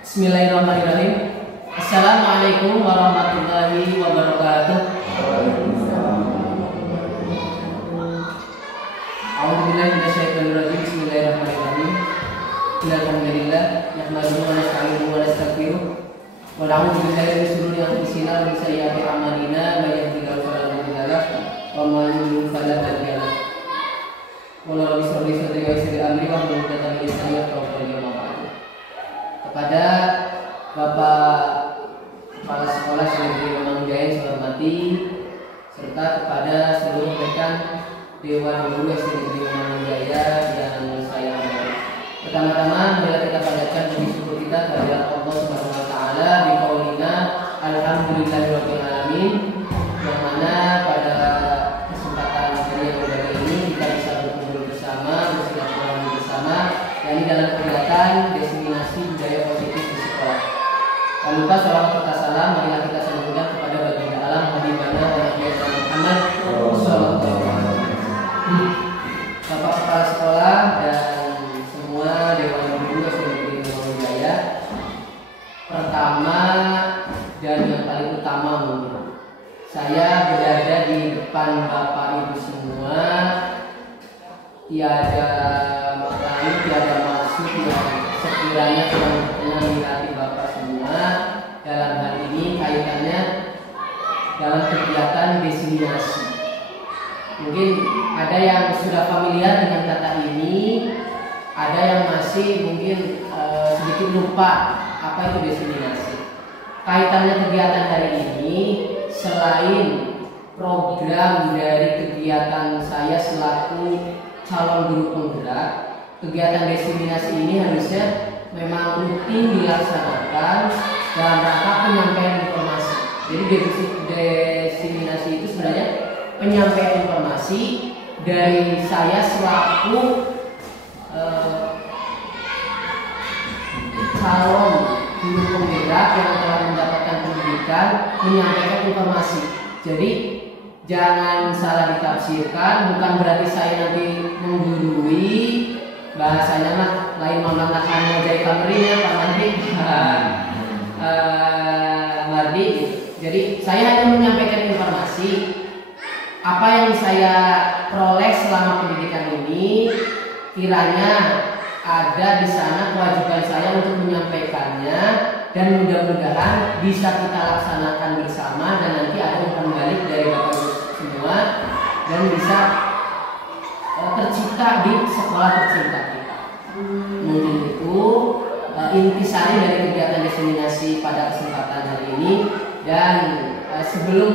Bismillahirrahmanirrahim. Assalamualaikum warahmatullahi wabarakatuh. A'udzubillahi minasyaitonirrajim. Bismillahirrahmanirrahim. Alhamdulillah, nahmaduhu wa nasta'inuhu wa nastaghfiruh. Wa na'udzu billahi min shururi anfusina wa min sayyiati a'malina. May yahdihillahu fala mudilla lahu wa may yudlil fala hadiya lahu. Qul rabbi shrah li sadri wa yassir li amri wahlul 'uqdatam min lisani yafqahu qawli. Kepada Bapak Kepala Sekolah Negeri Mangunjaya yang saya hormati, serta kepada seluruh rekan Dewan Guru SD Negeri Mangunjaya yang saya hormati. Pertama-tama marilah kita panjatkan puji syukur kita kepada Allah Subhanahu wa taala bi qaulina alhamdulillahirabbil alamin, yang mana pada kesempatan hari yang berbahagia ini kita bisa berkumpul bersama, bersilaturahmi bersama, yakni dalam kegiatan diseminasi budaya positif di sekolah. Tak lupa sholawat serta salam marilah kita sambungkan kepada baginda alam habibana wa nabiyana Muhammad sallallahu alaihi wasallam. Bapak Kepala Sekolah dan semua Dewan Guru SD Negeri Mangunjaya, pertama dan yang paling utama mungkin saya berada di depan Bapak Ibu semua, tiada makna, tiada maksud yang sekiranya telah berkenan di hati Bapak semua. Dalam hal ini kaitannya dalam kegiatan diseminasi. Mungkin ada yang sudah familiar dengan kata ini, ada yang masih mungkin sedikit lupa apa itu diseminasi. Kaitannya kegiatan hari ini, selain program dari kegiatan saya selaku calon guru penggerak, kegiatan diseminasi ini harusnya memang rutin dilaksanakan dalam rangka penyampaian informasi. Jadi diseminasi itu sebenarnya penyampaian informasi dari saya selaku calon guru penggerak yang telah mendapatkan pendidikan, menyampaikan informasi. Jadi jangan salah ditafsirkan, bukan berarti saya nanti menggurui, bahasanya mah lain memandangkan ngajai kamerinya Pak Mardi, Mardi. Jadi saya hanya menyampaikan informasi apa yang saya peroleh selama pendidikan ini. Kiranya ada di sana kewajiban saya untuk menyampaikannya, dan mudah-mudahan bisa kita laksanakan bersama, dan nanti ada umpan balik dari Bapak Ibu semua dan bisa tercipta di sekolah tercinta kita. Mungkin itu intisari dari kegiatan diseminasi pada kesempatan hari ini. Dan sebelum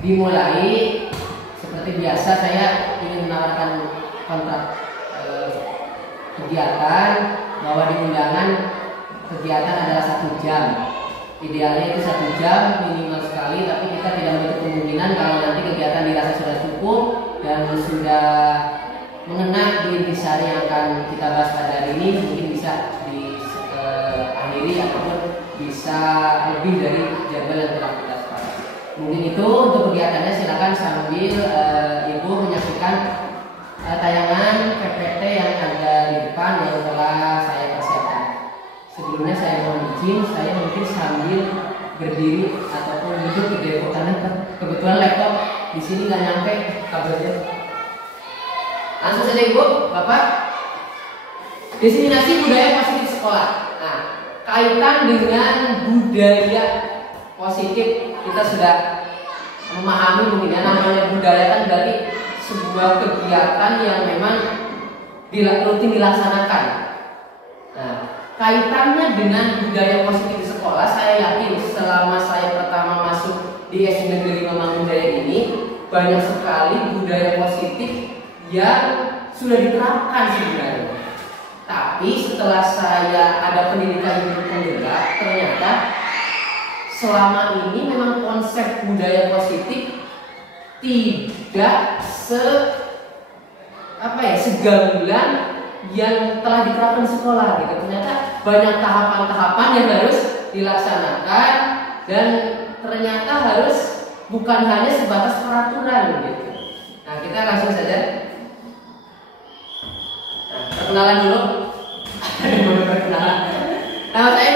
dimulai, seperti biasa saya ingin menawarkan kontrak kegiatan, bahwa di undangan kegiatan adalah 1 jam. Idealnya itu 1 jam minimal sekali, tapi kita tidak menutup kemungkinan kalau nanti kegiatan dirasa sudah cukup dan sudah mengena di intisari yang akan kita bahas pada hari ini, mungkin bisa diakhiri ataupun bisa lebih dari jadwal yang telah kita sepakati. Mungkin itu untuk kegiatannya. Silakan sambil Ibu menyaksikan tayangan PPT yang ada di depan yang telah saya persiapkan. Sebelumnya saya mohon izin, saya mungkin sambil berdiri ataupun duduk di depo, karena kebetulan laptop di sini nggak nyampe kabelnya. Langsung saja Ibu, Bapak. Diseminasi budaya positif sekolah. Nah, kaitan dengan budaya positif kita sudah memahami mungkin ya, namanya budaya kan berarti sebuah kegiatan yang memang rutin dilaksanakan. Nah, kaitannya dengan budaya positif di sekolah, saya yakin selama saya pertama masuk di SD Negeri Mangunjaya ini, banyak sekali budaya positif yang sudah diterapkan sebenarnya. Tapi setelah saya ada pendidikan guru penggerak, ternyata selama ini memang konsep budaya positif tidak segamblang yang telah diterapkan sekolah gitu. Ternyata banyak tahapan-tahapan yang harus dilaksanakan, dan ternyata harus bukan hanya sebatas peraturan gitu. Nah, kita langsung saja. Nah, perkenalan dulu. Perkenalan. Nama saya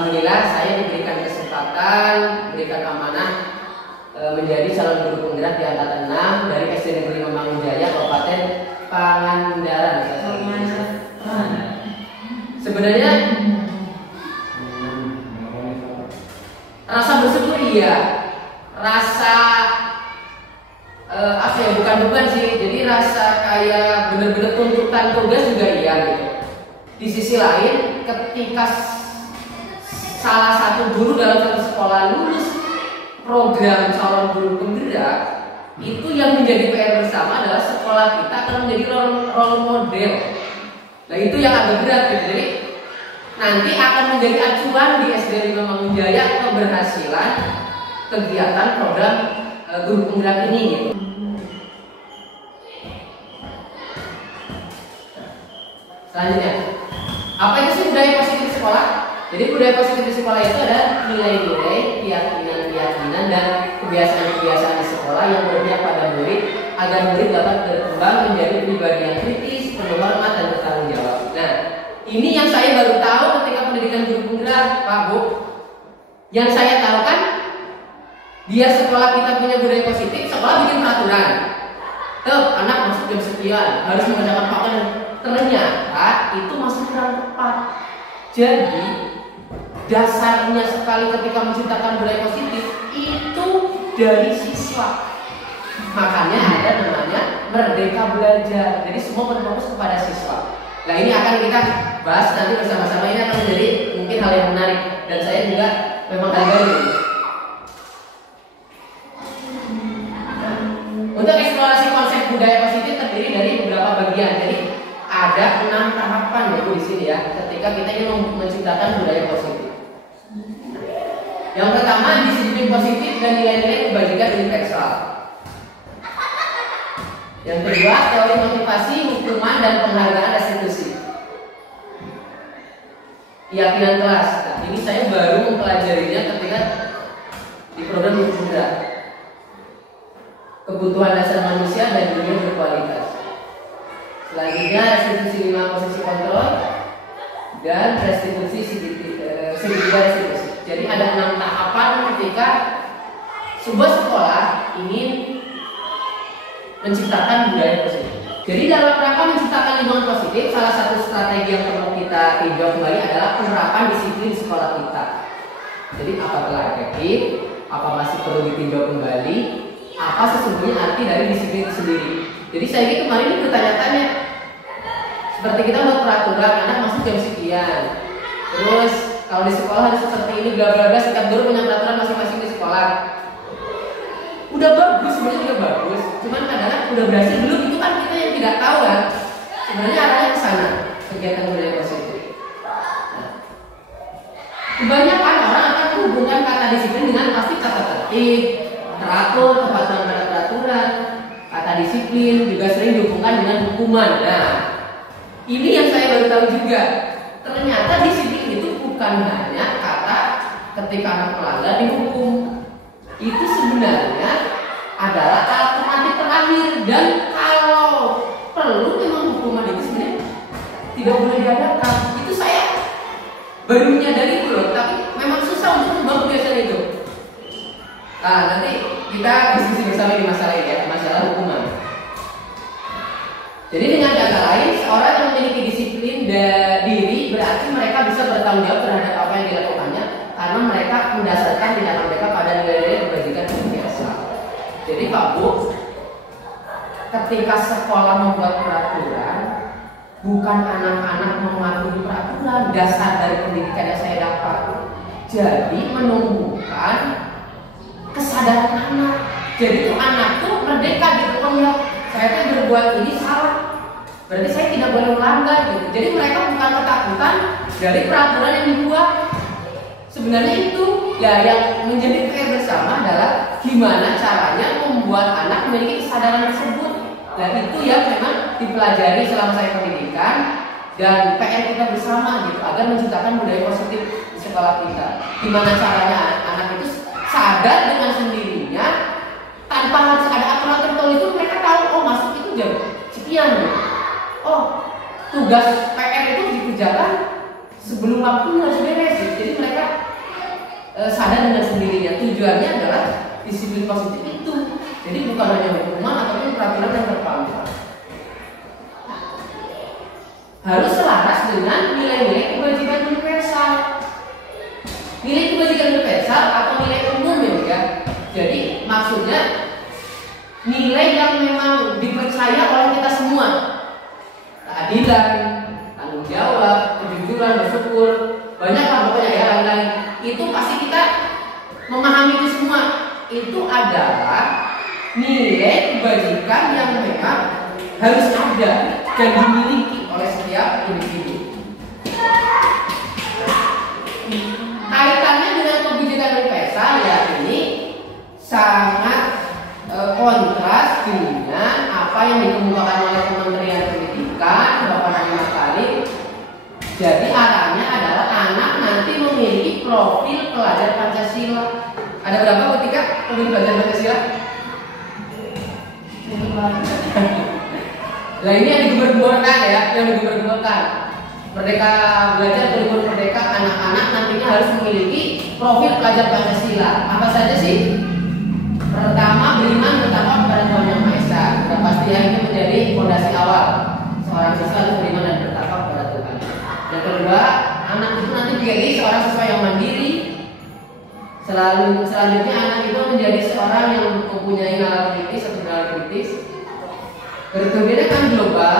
Alhamdulillah saya diberikan kesempatan, diberikan amanah menjadi calon guru penggerak di angkatan 6 dari SD Negeri Mangunjaya Kabupaten Pangandaran. Sebenarnya rasa bersyukur iya, rasa apa ya, bukan beban sih, jadi rasa kayak bener-bener tuntutan tugas juga iya gitu. Di sisi lain, ketika salah satu guru dalam satu sekolah lulus program calon guru penggerak, itu yang menjadi PR bersama adalah sekolah kita akan menjadi role model. Nah itu yang agak berat gitu. Jadi nanti akan menjadi acuan di SD 5 Mangunjaya keberhasilan kegiatan program guru penggerak ini gitu. Selanjutnya, apa itu sih budaya positif di sekolah? Jadi budaya positif di sekolah itu ada nilai-nilai, keyakinan-keyakinan dan kebiasaan-kebiasaan di sekolah yang berpihak pada murid agar murid dapat berkembang menjadi pribadi yang kritis, penuh hormat dan bertanggung jawab. Nah, ini yang saya baru tahu ketika pendidikan guru penggerak, Pak Bu. Yang saya tahu kan, biar sekolah kita punya budaya positif, sekolah bikin peraturan. Tuh, anak masuk jam sekian, harus mengerjakan pakaian. Ternyata itu masih kurang tepat. Jadi dasarnya sekali ketika menciptakan budaya positif itu dari siswa. Makanya ada namanya Merdeka Belajar. Jadi semua berfokus kepada siswa. Nah ini akan kita bahas nanti bersama-sama. Ini akan menjadi mungkin hal yang menarik dan saya juga memang hargai ini. Untuk eksplorasi konsep budaya positif terdiri dari beberapa bagian. Jadi ada 6 tahapan ya di sini ya, ketika kita ingin menciptakan budaya positif. Yang pertama, disiplin positif dan nilai-nilai kebajikan universal. Yang kedua, teori motivasi, hukuman dan penghargaan restitusi. Keyakinan kelas. Nah, ini saya baru mempelajarinya ketika di program guru penggerak. Kebutuhan dasar manusia dan dunia berkualitas. Selanjutnya restitusi 5 posisi kontrol dan restitusi segitiga restitusi. Jadi ada 6 tahapan ketika sebuah sekolah ingin menciptakan budaya positif. Jadi dalam rangka menciptakan lingkungan positif, salah satu strategi yang perlu kita tinjau kembali adalah penerapan disiplin di sekolah kita. Jadi apa telah efektif, apa masih perlu ditinjau kembali, apa sesungguhnya arti dari disiplin itu sendiri. Jadi saya ini kemarin ini bertanya-tanya, seperti kita buat peraturan anak masuk jam sekian, terus kalau di sekolah harus seperti ini, bla bla bla. Setiap guru punya peraturan masing-masing di sekolah. Udah bagus, sebenarnya udah bagus. Cuman kadang-kadang udah berhasil belum, itu kan kita yang tidak tahu kan. Sebenarnya arahnya ke sana, kegiatan budaya positif. Nah, kebanyakan orang akan menghubungkan kata disiplin dengan pasti kata tertib, teratur, kepatuhan pada peraturan. Kata disiplin juga sering dihubungkan dengan hukuman. Nah, ini yang saya baru tahu juga. Ternyata disiplin itu bukan hanya kata ketika anak melanggar dihukum. Itu sebenarnya adalah alternatif terakhir, dan kalau perlu memang hukuman itu sebenarnya tidak boleh diadakan. Itu saya baru menyadari itu loh, tapi memang susah untuk membangun kebiasaan itu. Nah, nanti kita diskusi bersama di masalah ini ya, masalah hukuman. Jadi dengan kata lain, seorang yang memiliki disiplin diri berarti mereka bisa bertanggung jawab terhadap apa yang dilakukannya, karena mereka mendasarkan tindakan mereka pada nilai-nilai kebajikan universal. Jadi Pak Bu, ketika sekolah membuat peraturan, bukan anak-anak mematuhi peraturan, dasar dari pendidikan yang saya dapat. Jadi menumbuhkan kesadaran anak. Jadi tuh anak tuh merdeka gitu, oh ya, saya tuh berbuat ini salah, berarti saya tidak boleh melanggar gitu. Jadi mereka bukan ketakutan dari peraturan yang dibuat. Sebenarnya itu ya yang menjadi PR bersama adalah gimana caranya membuat anak memiliki kesadaran tersebut. Dan itu yang memang dipelajari selama saya pendidikan, dan PR kita bersama gitu, agar menciptakan budaya positif di sekolah kita. Gimana caranya anak itu sadar dengan sendirinya tanpa harus ada aturan tertentu, itu mereka tahu, oh masuk itu jam sekian, oh tugas PR itu dikerjakan sebelum waktu harus beres. Jadi mereka sadar dengan sendirinya. Tujuannya adalah disiplin positif itu. Jadi bukan hanya hukuman ataupun peraturan yang terpampang. Harus selaras dengan nilai-nilai kebajikan universal. Nilai kebajikan universal atau nilai umum ya. Jadi maksudnya nilai yang memang dipercaya oleh kita semua. Keadilan, tanggung jawab, kejujuran, bersyukur, banyak lah pokoknya ya lain-lain. Itu pasti kita memahami itu semua. Itu adalah nilai kebajikan yang memang harus ada dan dimiliki oleh setiap individu. Kaitannya dengan kebijakan universal ya ini sangat kontras dengan apa yang dikemukakan oleh Kementerian Pendidikan Bapak Nadiem Makarim. Jadi arahnya adalah anak nanti memiliki profil pelajar Pancasila. Ada berapa ketika profil pelajar Pancasila? Nah ini yang digembar-gemborkan ya, yang digembar-gemborkan. Merdeka Belajar Kurikulum Merdeka, anak-anak nantinya harus memiliki profil pelajar Pancasila. Apa saja sih? Pertama, beriman bertakwa kepada Tuhan Yang Maha Esa. Sudah pasti ya, ini menjadi fondasi awal. Seorang siswa harus beriman dan bertakwa kepada Tuhan. Yang kedua, anak itu nanti menjadi seorang siswa yang mandiri. Selanjutnya anak itu menjadi seorang yang mempunyai nalar kritis atau nalar kritis. Berikutnya kan global,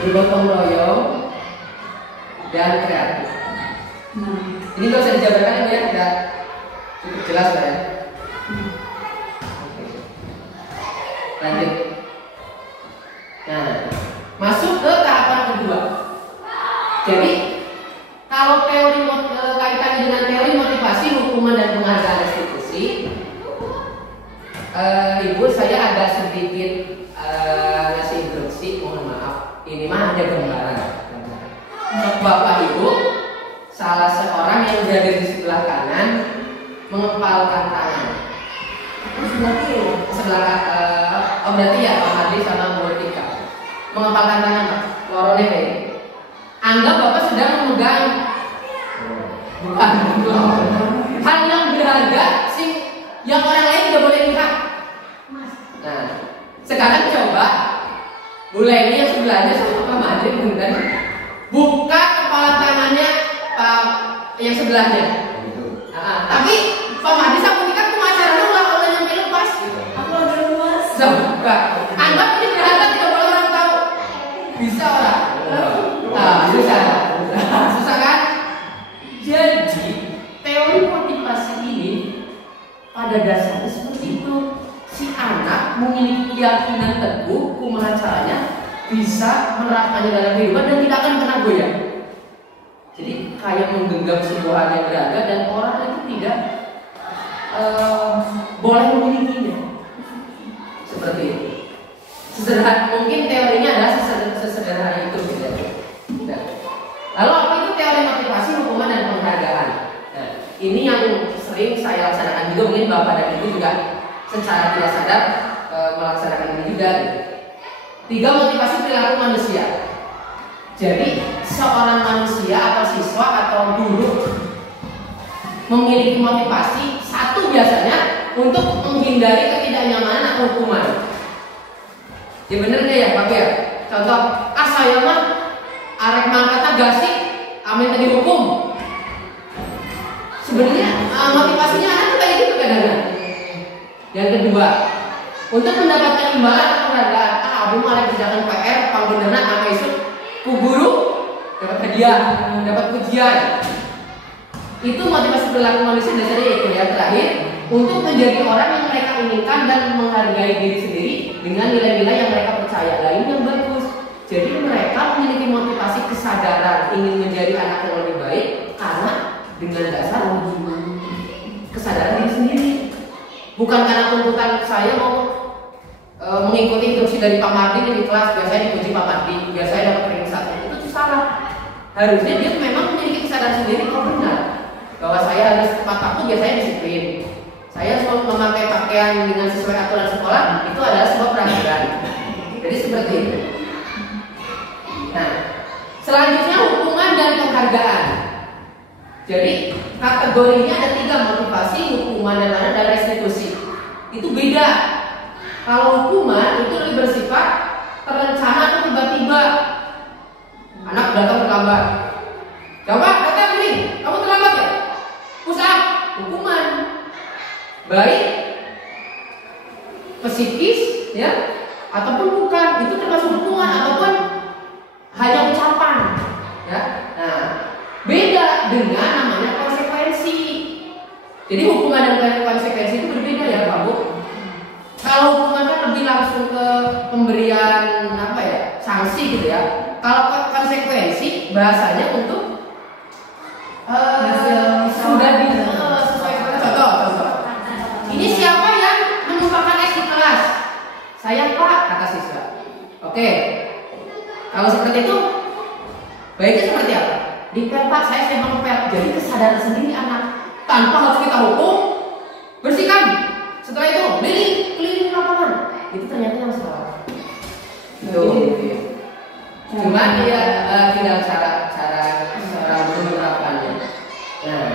bergotong royong, dan kreatif. Ini nggak usah dijabarkan ya, tidak cukup jelas lah ya. Lanjut. Nah, masuk ke tahapan kedua. Jadi, kalau teori kaitannya dengan teori motivasi, hukuman dan penghargaan restitusi, Ibu saya agak sedikit ngasih instruksi, mohon maaf. Ini mah hanya gambaran. Bapak Ibu, salah seorang yang berada di sebelah kanan mengepalkan tangan. Berarti ya Pak Hadi sama Bu Tika mengepalkan tangan Pak. Lorone ini. Anggap Bapak sedang memegang bukan hal yang berharga sih yang orang lain tidak boleh lihat. Nah, sekarang coba Bu Leni yang sebelahnya sama Pak Hadi benar. Buka kepala tangannya Pak yang sebelahnya. Tapi Pak Hadi sama Tika pemacarannya ulah nyampe lepas. Aku udah luas. Anggap ini berharga tidak boleh orang tahu. Bisa orang? Susah kan? Jadi teori motivasi ini pada dasarnya seperti itu. Si anak memiliki keyakinan teguh kumaha caranya bisa menerapkannya dalam kehidupan dan tidak akan pernah goyah. Jadi kayak menggenggam sebuah hal yang berharga dan orang itu tidak boleh memilikinya. Seperti itu. Sederhana, mungkin teorinya adalah sesederhana itu gitu. Nah, lalu apa itu teori motivasi, hukuman dan penghargaan? Nah, ini yang sering saya laksanakan juga, mungkin Bapak dan Ibu juga secara tidak sadar melaksanakan ini juga. 3 motivasi perilaku manusia. Jadi seorang manusia atau siswa atau guru memiliki motivasi satu biasanya untuk menghindari ketidaknyamanan atau hukuman. Ya bener nggak ya Pak ya? Contoh, saya mah arek mangkatnya gasik, amin tadi hukum. Sebenarnya motivasinya anak kayak gitu kadang-kadang. Yang kedua, untuk mendapatkan imbalan atau penghargaan, aku malah kerjakan PR, panggunaan sama isu, ku guru dapat hadiah, dapat pujian. Itu motivasi perilaku manusia dasarnya itu ya. Terakhir, untuk menjadi orang yang mereka inginkan dan menghargai diri sendiri dengan nilai-nilai yang mereka percaya lain yang bagus. Jadi mereka memiliki motivasi kesadaran ingin menjadi anak yang lebih baik karena dengan dasar kesadaran diri sendiri. Bukan karena tuntutan saya mau mengikuti instruksi dari Pak Mardi di kelas, biasanya dipuji Pak Mardi, biasanya dapat ranking 1. Itu salah. Harusnya dia memang memiliki kesadaran sendiri kalau benar bahwa saya harus tepat waktu, biasanya disiplin. Saya harus memakai pakaian dengan sesuai aturan sekolah, itu adalah sebuah peraturan. Jadi seperti itu. Nah, selanjutnya hukuman dan penghargaan. Jadi kategorinya ada 3, motivasi, hukuman, dan restitusi. Itu beda. Kalau hukuman itu lebih bersifat terencana atau tiba-tiba. Anak datang terlambat. Coba datang nih, kamu terlambat ya? Push up, hukuman. Baik psikis ya, ataupun bukan, itu termasuk hukuman ataupun hanya ucapan ya. Nah, beda dengan namanya konsekuensi. Jadi hukuman dan konsekuensi itu berbeda ya Pak Bu. Kalau hukuman kan lebih langsung ke pemberian apa ya, sanksi gitu ya. Kalau konsekuensi bahasanya untuk sudah disesuaikan. Contoh. Ini siapa yang menumpahkan es di kelas? Saya Pak, kata siswa. Oke. Kalau seperti itu, baiknya seperti apa? Dipel Pak, saya memang pel. Jadi kesadaran sendiri anak, tanpa harus kita hukum, bersihkan. Setelah itu, keliling lapangan. Itu ternyata yang salah. Cuma dia tinggal cara menerapkannya. Nah,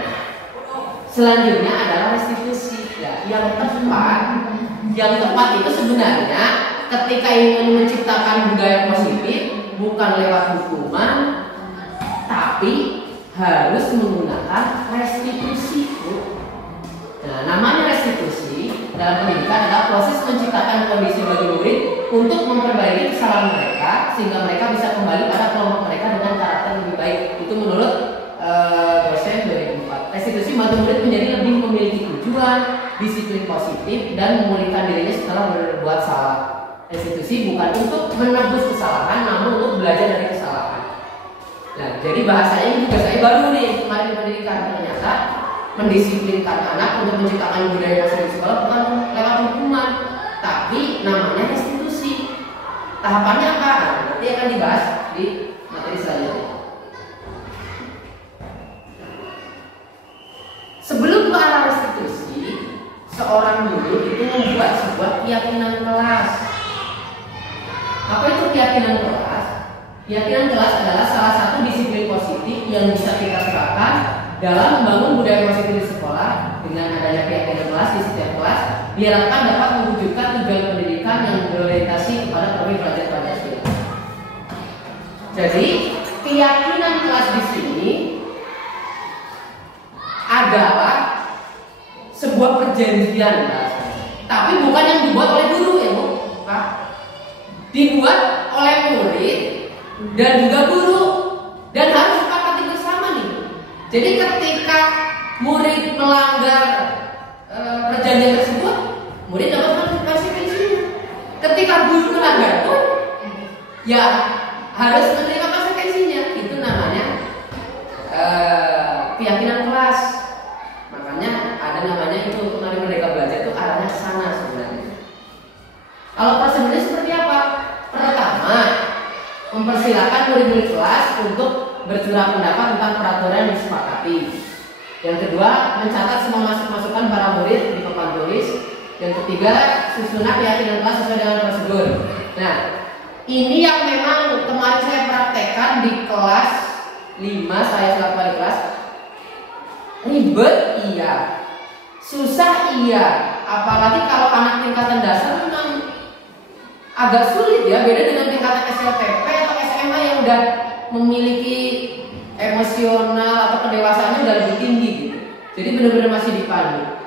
selanjutnya adalah restitusi. Ya, yang tepat itu sebenarnya ketika ingin menciptakan budaya positif bukan lewat hukuman, tapi harus menggunakan restitusi. Nah, namanya restitusi dalam pendidikan adalah proses menciptakan kondisi bagi murid untuk memperbaiki kesalahan mereka sehingga mereka bisa kembali pada kelompok mereka dengan karakter lebih baik. Itu menurut dosen 2004. Restitusi membantu murid menjadi lebih memiliki tujuan, disiplin positif, dan memulihkan dirinya setelah berbuat salah. Restitusi bukan untuk menebus kesalahan, namun untuk belajar dari kesalahan. Nah, jadi bahasanya ini juga saya baru nih kemarin di pendidikan, ternyata mendisiplinkan anak untuk menciptakan budaya positif di sekolah bukan lewat hukuman, tapi namanya restitusi. Tahapannya apa? Nanti akan dibahas di materi selanjutnya. Sebelum ke arah restitusi, seorang guru itu membuat sebuah keyakinan kelas. Apa itu keyakinan kelas? Keyakinan kelas adalah salah satu disiplin positif yang bisa kita terapkan dalam membangun budaya positif di sekolah. Dengan adanya keyakinan kelas di setiap kelas, diharapkan dapat mewujudkan tujuan pendidikan yang berorientasi kepada profil belajar Pancasila. Jadi, keyakinan kelas di sini adalah sebuah perjanjian, tapi bukan yang dibuat oleh guru ya Bu, Pak. Dibuat oleh murid dan juga guru, dan harus disepakati bersama nih. Jadi ketika murid melanggar perjanjian tersebut, murid dapat konsekuensinya. Ketika guru melanggar pun, ya harus menerima konsekuensinya. Itu namanya keyakinan kelas. Makanya ada namanya itu Mari Merdeka Belajar, itu arahnya ke sana sebenarnya. Kalau prosedurnya seperti apa? Pertama, mempersilahkan murid-murid kelas untuk bercurah pendapat tentang peraturan yang disepakati. Yang kedua, mencatat semua masukan para murid di papan tulis. Yang ketiga, susunan keyakinan kelas sesuai dengan prosedur. Nah, ini yang memang kemarin saya praktekkan di kelas 5, saya selaku wali kelas. Ribet iya, susah iya, apalagi kalau anak tingkatan dasar memang agak sulit ya, beda dengan tingkatan SLTP atau SMA yang udah memiliki emosional atau kedewasaannya udah lebih tinggi gitu. Jadi benar-benar masih dipandu.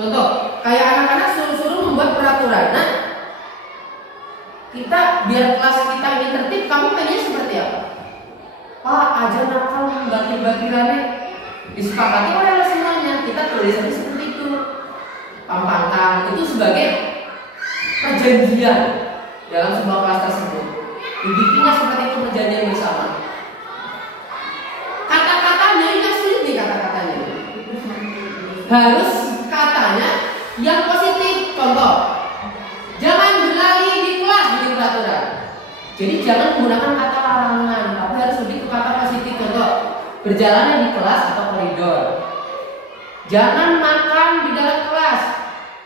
Contoh, kayak anak-anak suruh-suruh membuat peraturan. Nah, kita biar kelas kita ini tertib, kamu pengennya seperti apa? Pak, aja nakal bakir-bakirannya disepakati oleh semuanya, kita tulisannya seperti itu, pampangkan itu sebagai perjanjian dalam sebuah kelas tersebut. Dibikinnya seperti itu perjanjian bersama. Kata-katanya ini sulit nih, kata-katanya harus katanya yang positif. Contoh, jangan berlari di kelas bikin peraturan. Jadi jangan menggunakan kata larangan, tapi harus lebih ke kata positif. Contoh, berjalannya di kelas atau koridor. Jangan makan di dalam kelas,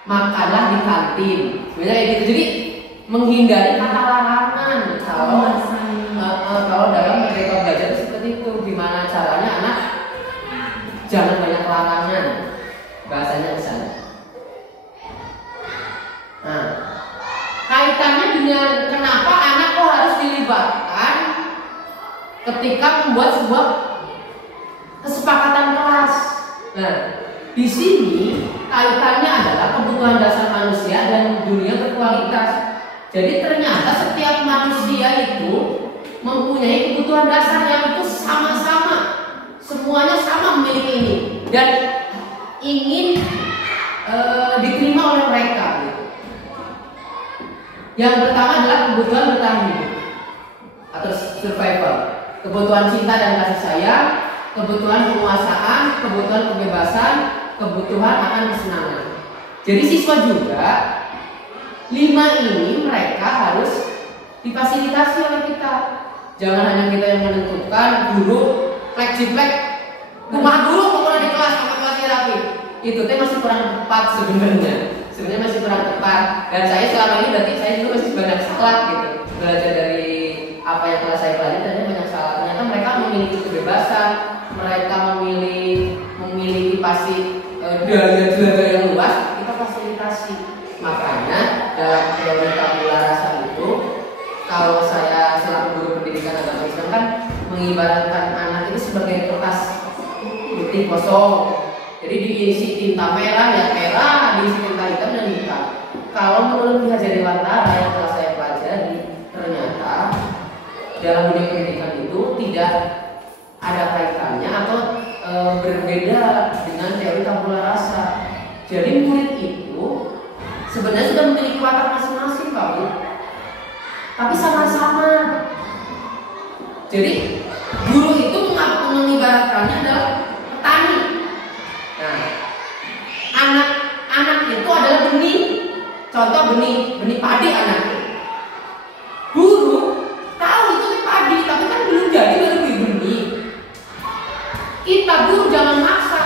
makanlah di kantin. Sebenarnya kayak gitu. Jadi menghindari kata larangan. Kalau dalam Merdeka Belajar seperti itu, gimana caranya anak ketika membuat sebuah kesepakatan kelas. Nah, di sini kaitannya adalah kebutuhan dasar manusia dan dunia berkualitas. Jadi ternyata setiap manusia itu mempunyai kebutuhan dasar yang itu sama-sama, semuanya sama memiliki ini dan ingin diterima oleh mereka. Yang pertama adalah kebutuhan bertahan hidup atau survival, kebutuhan cinta dan kasih sayang, kebutuhan penguasaan, kebutuhan kebebasan, kebutuhan akan kesenangan. Jadi siswa juga 5 ini mereka harus difasilitasi oleh kita. Jangan hanya kita yang menentukan, guru plek-jiplek, rumah guru pokoknya di kelas sama kelasnya rapi. Itu masih kurang tepat sebenarnya. Sebenarnya masih kurang tepat. Dan saya selama ini berarti saya juga masih banyak salah gitu. Belajar dari apa yang telah saya pelajari, ternyata banyak salah. Ternyata mereka memiliki kebebasan, mereka memiliki pasti daya yang luas, kita fasilitasi. Makanya dalam teori tabula rasa itu, kalau saya selaku guru pendidikan agama Islam kan mengibaratkan anak itu sebagai kertas putih kosong. Jadi diisi tinta merah ya merah, diisi tinta hitam dan hitam. Kalau menurut pihak Dewantara yang telah saya pelajari, ternyata dalam dunia pendidikan itu tidak ada kaitannya atau berbeda dengan teori tabula rasa. Jadi murid itu sebenarnya sudah memiliki watak masing-masing, Pak Bu. Tapi sama-sama. Jadi guru itu mengibaratkannya adalah petani. Nah, anak itu adalah benih. Contoh benih padi anaknya. Guru tahu itu padi, tapi kan belum jadi baru benih. Kita guru jangan maksa.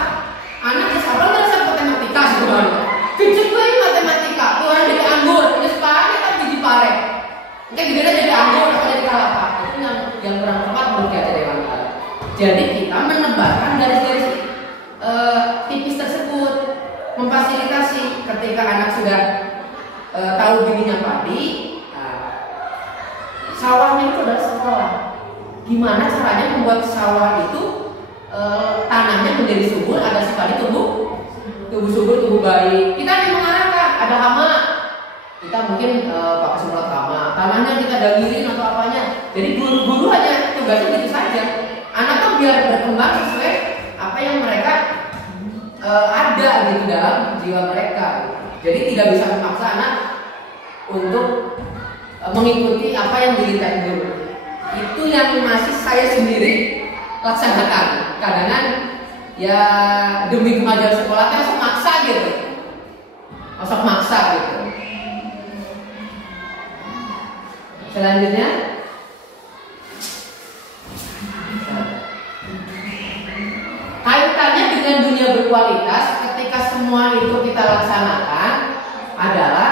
Anak sabar belajar matematika sebenarnya. Kejadian matematika, Tuhan jadi anggur, terus pare kan biji pare. Oke, gede jadi anggur atau jadi kelapa. Itu yang kurang tepat menurut kita Dewantara. Jadi kita menebarkan garis-garis tipis tersebut, memfasilitasi ketika anak sudah tahu bininya padi, sawahnya itu adalah sekolah. Gimana caranya membuat sawah itu tanahnya menjadi subur agar si padi tumbuh subur, tumbuh baik. Kita hanya mengarahkan, ada hama, kita mungkin pakai semprot hama, tanahnya kita dangirin atau apanya. Jadi guru-guru hanya tugasnya gitu saja. Anak tuh biar berkembang sesuai apa yang mereka ada gitu dalam jiwa mereka. Jadi tidak bisa memaksa anak untuk mengikuti apa yang diinginkan guru. Itu yang masih saya sendiri laksanakan. Kadang-kadang ya demi kemajuan sekolah kan masuk maksa gitu. Masuk maksa gitu. Selanjutnya kaitannya dengan dunia berkualitas ketika semua itu kita laksanakan adalah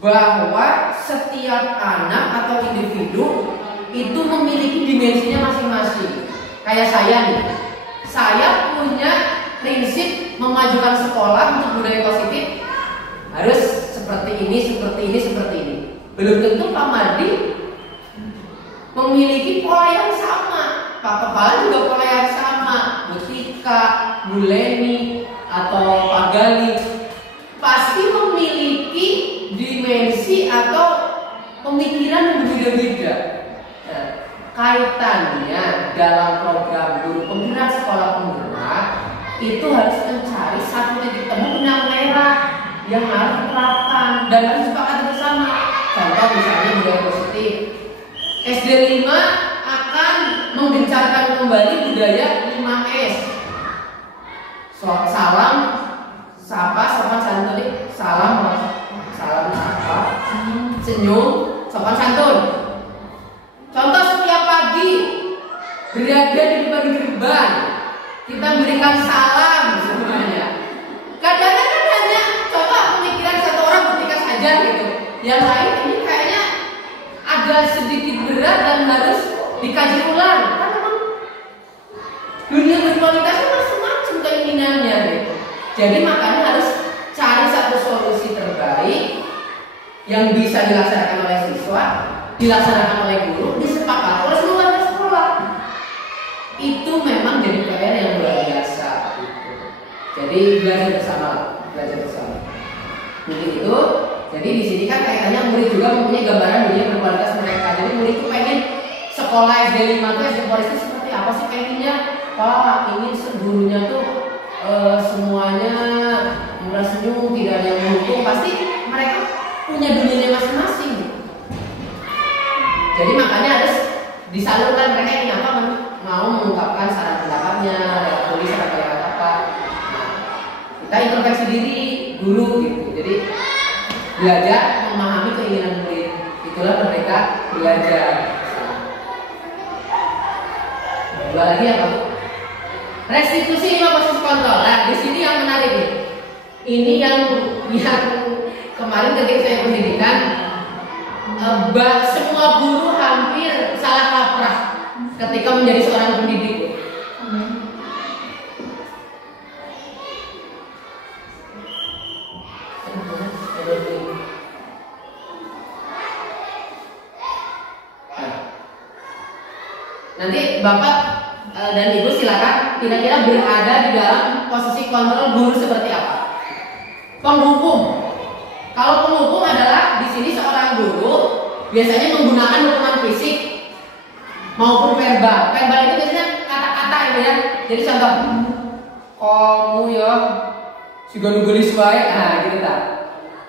bahwa setiap anak atau individu itu memiliki dimensinya masing-masing. Kayak saya nih, saya punya prinsip memajukan sekolah untuk budaya positif harus seperti ini, seperti ini, seperti ini. Belum tentu Pak Mardi memiliki pola yang sama, Pak Kepala juga pola yang sama, Bu Tika, Bu Leni, atau Pak Gali pasti memiliki dimensi atau pemikiran yang berbeda-beda. Nah, kaitannya dalam program guru penggerak sekolah penggerak itu harus mencari satu titik temu benang merah yang harus diterapkan dan harus disepakati bersama. Contoh misalnya budaya positif, SD 5 akan menggencarkan kembali budaya 5S. Salam, sapa, sopan santun, salam, sapa, senyum, sopan santun. Contoh setiap pagi berada di depan gerbang, kita berikan salam semuanya. Kadang-kadang kan hanya coba pemikiran satu orang ketika saja gitu. Yang lain ini kayaknya agak sedikit berat dan harus dikaji ulang. Karena memang dunia berkualitas itu macam-macam keinginannya gitu. Jadi makanya harus cari satu solusi terbaik yang bisa dilaksanakan oleh siswa, dilaksanakan oleh guru, disepakati oleh seluruh warga sekolah. Jadi belajar bersama, belajar bersama. Mungkin itu. Jadi di sini kan kaitannya murid juga mempunyai gambaran dunia berkualitas mereka. Jadi murid itu pengen sekolah SD 5 itu SD Forest itu seperti apa sih pengennya? Pak, ingin gurunya tuh semuanya murah senyum, tidak ada yang menghukum. Pasti mereka punya dunianya masing-masing. Jadi makanya harus disalurkan mereka yang apa mau mengungkapkan saran pendapatnya lewat tulisan atau lewat apa. Nah, kita introspeksi diri guru gitu. Jadi belajar memahami keinginan murid. Itulah mereka belajar. Dua lagi apa? Restitusi 5 posisi kontrol. Nah, di sini yang menarik nih. Ini yang kemarin ketika saya pendidikan, semua guru hampir salah kaprah ketika menjadi seorang pendidik. Nanti Bapak dan Ibu silakan kira-kira berada di dalam posisi kontrol guru seperti apa? Penghukum. Kalau penghukum adalah di sini seorang guru biasanya menggunakan hukuman fisik maupun verbal. Verbal itu biasanya kata-kata ya. Jadi contoh, kamu ya si gelis wae, nah gitu tak.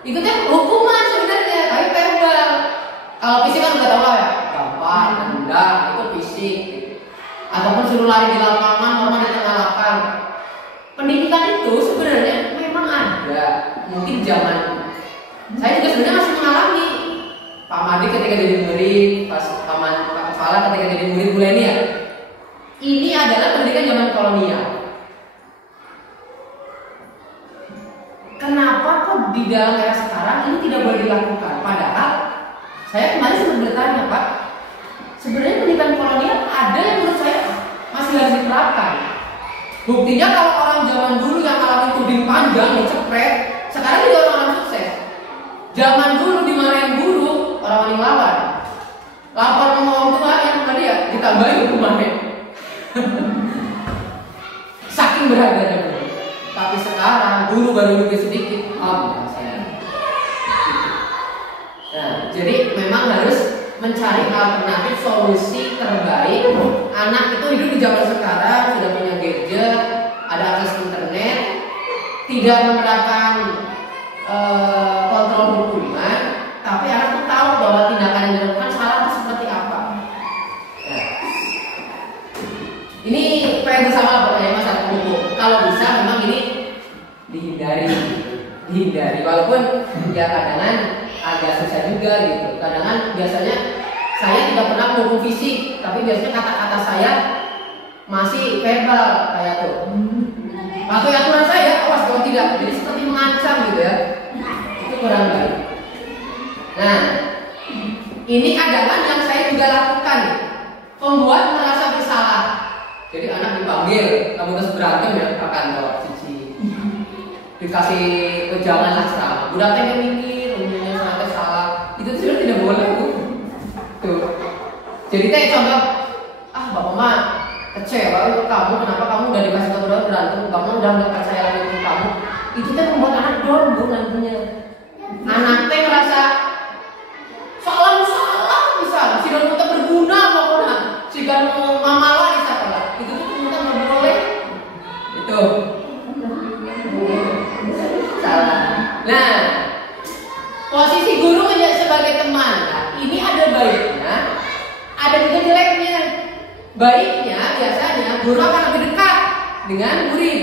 Itu kan hukuman sebenarnya, tapi verbal. Kalau fisik kan udah tahu lah ya, gampang, rendah, itu fisik. Ataupun suruh lari di lapangan, normal di tengah lapang. Pendidikan itu sebenarnya memang ada. Mungkin zaman saya juga sebenarnya masih mengalami. Pak Madi ketika jadi murid, Pak Kepala ketika jadi murid milenial. Ini adalah pendidikan zaman kolonial. Kenapa kok di dalam era sekarang ini tidak boleh dilakukan? Padahal saya kemarin sempat bertanya, Pak, sebenarnya pendidikan kolonial ada yang menurut saya masih harus diterapkan. Buktinya kalau orang zaman dulu yang ngalamin tuding panjang, dicepret, sekarang juga orang sukses. Zaman dulu dimarahin guru, orang lawan. Lapor sama orang tua yang tadi ya ditambahin hukumannya. Saking berharganya guru. Tapi sekarang guru baru juga sedikit, Nah, jadi memang harus mencari alternatif solusi terbaik. Anak itu hidup di zaman sekarang sudah punya gadget, ada akses internet, tidak menerapkan kontrol hukuman, tapi anak itu tahu bahwa tindakan yang dilakukan salah itu seperti apa. Nah, ini PR bersama pokoknya masalah hukum. Kalau bisa memang ini dihindari. Walaupun ya kadang-kadang agak susah juga gitu. Kadang-kadang biasanya saya tidak pernah menghukum fisik, tapi biasanya kata-kata saya masih verbal kayak tuh. Atau aturan saya, awas kalau tidak, jadi seperti mengancam gitu ya. Itu kurang baik. Nah, ini kadang-kadang yang saya juga lakukan, pembuat merasa bersalah. Jadi anak dipanggil, kamu terus berantem ya ke kantor, cici. Dikasih ujangan asrama. Budak teh mikir, umumnya sangat salah. Itu sebenarnya tidak boleh, Bu. Tuh. Jadi teh contoh, bapak mah kecewa itu kamu, kenapa kamu udah dikasih tahu udah berantem, kamu udah nggak percaya lagi dengan kamu. Itu teh membuat anak down, Bu, nantinya. Anak teh merasa salah bisa, si kamu tak berguna pokoknya, si kamu mamalah di sekolah. Itu tuh kita nggak boleh. Itu. Salah. Nah, posisi guru menjadi sebagai teman. Nah, ini ada baiknya, ada juga jeleknya. Baiknya biasanya guru akan lebih dekat dengan murid,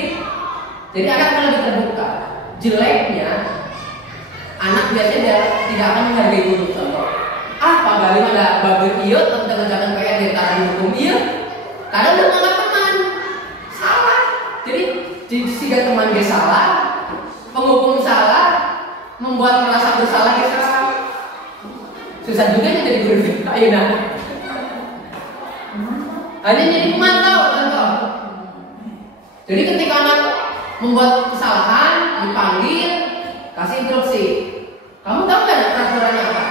jadi akan lebih terbuka. Jeleknya, anak biasanya tidak akan menghargai guru. Contoh, Pak Galim ada babir iyo tentang jangan PR di tangan hukum iyo, karena udah menganggap teman salah. Jadi jika teman dia salah, penghukum salah, membuat merasa bersalah dia salah. Susah juga nih jadi guru. Ayo nah. Hanya jadi pemantau, contoh. Jadi ketika anak membuat kesalahan, dipanggil, kasih instruksi. Kamu tahu nggak peraturannya apa?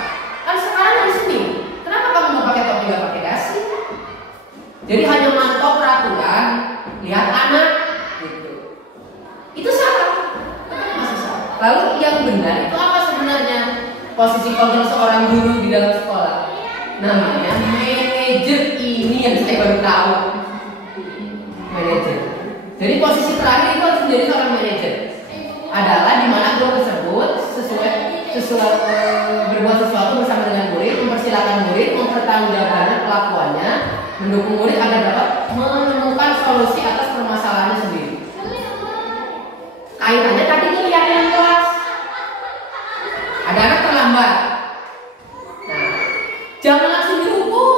Kan sekarang hari Senin. Kenapa kamu mau pakai topi nggak pakai dasi? Jadi hanya mantau peraturan, lihat anak, gitu. Itu Lalu yang benar itu apa sebenarnya? Posisi kontrol seorang guru di dalam sekolah namanya manajer. Ini yang saya baru tahu, manajer. Jadi posisi terakhir itu harus menjadi seorang manajer adalah di mana guru tersebut sesuai berbuat sesuatu bersama dengan murid, mempersilahkan murid, mempertanggungjawabkan kelakuannya, mendukung murid agar dapat menemukan solusi atas permasalahannya sendiri. Kaitannya tadi itu keyakinan kelas. Ada anak terlambat. Nah, jangan langsung dihukum,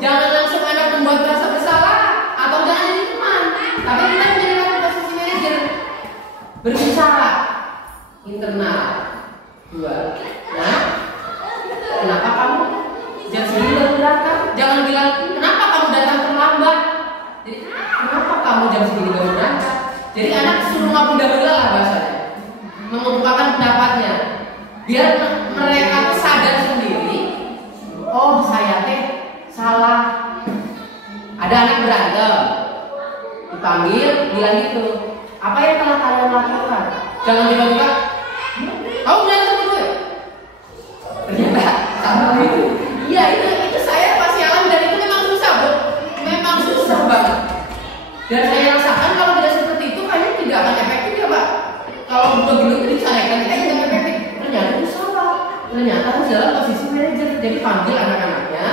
jangan langsung anak membuat merasa bersalah, atau jangan jadi teman. Tapi kita menjadikan posisi manajer, berbicara internal. 2. Nah, kenapa kamu jam segini baru datang? Jangan bilang kenapa kamu datang terlambat. Jadi kenapa kamu jam segini baru datang? Jadi anak suruh ngaku dahulu lah bahasanya, mengungkapkan pendapatnya, biar mereka tuh sadar sendiri. Oh, saya teh salah. Ada anak berantem, dipanggil, bilang gitu. Apa yang telah kalian lakukan? Jangan tiba-tiba, kamu berantem dulu ya? Ternyata sama itu. Iya, itu saya pasti alami dan itu memang susah, bro. Memang susah banget. Dan saya rasakan kalau tidak seperti itu kayaknya tidak akan efektif ya, Pak. Kalau begitu dicarekan kayaknya tidak efektif. Ternyata itu salah. Ternyata harus dalam posisi manajer. Jadi panggil anak-anaknya,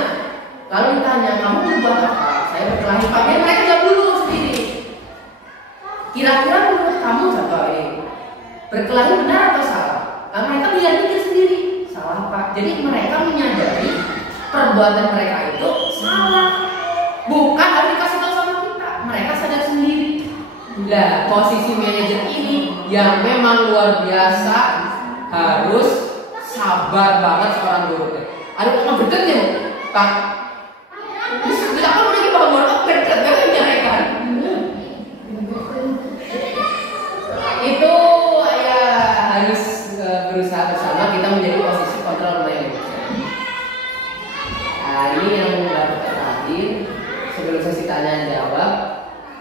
lalu ditanya, kamu berbuat apa? Saya berkelahi. Panggil mereka jawab dulu sendiri. Kira-kira menurut kamu contoh ini, berkelahi benar atau salah? Nah, mereka biar mikir sendiri, salah Pak. Jadi mereka menyadari perbuatan mereka itu salah. Bukan harus dikasih tahu sama kita, mereka sadar sendiri. Nah, posisi manajer ini yang memang luar biasa, harus sabar banget seorang guru. Aduh, kok bedet ya, Pak? Bisa kamu lagi bangun, oh bedet, gak menyarekan. Itu ya harus berusaha bersama kita menjadi posisi kontrol manajer. Nah, ini yang dapat terakhir sebelum sesi tanya jawab.